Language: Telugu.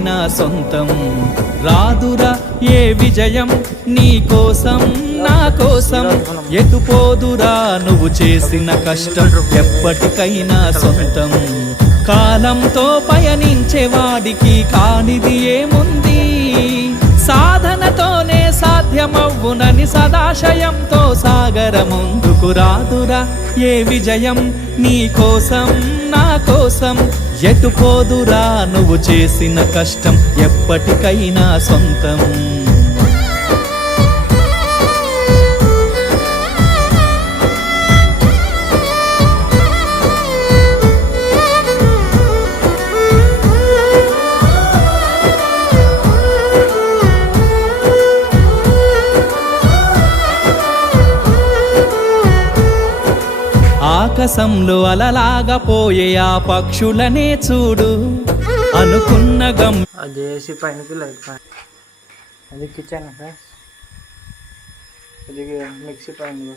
నా సొంతం రాదురా ఏ విజయం నీ కోసం నా కోసం ఎటుపోదురా నువ్వు చేసిన కష్టం ఎప్పటికైనా సొంతం కాలంతో పయనించే వాడికి కానిది ఏముంది సాధనతోనే సాధ్యమవ్వునని సదాశయంతో సాగర ముందుకు రాదురా ఏ విజయం నీ కోసం నా కోసం ఎటుపోదురా నువ్వు చేసిన కష్టం ఎప్పటికైనా సొంతం ఆకాశంలో అలలాగా పోయే ఆ పక్షులనే చూడు అనుకున్న అది ఏసీ పైనకి లైట్ అది కిచెన్ ఫ్రెండ్స్ ఇది మిక్సీ పైన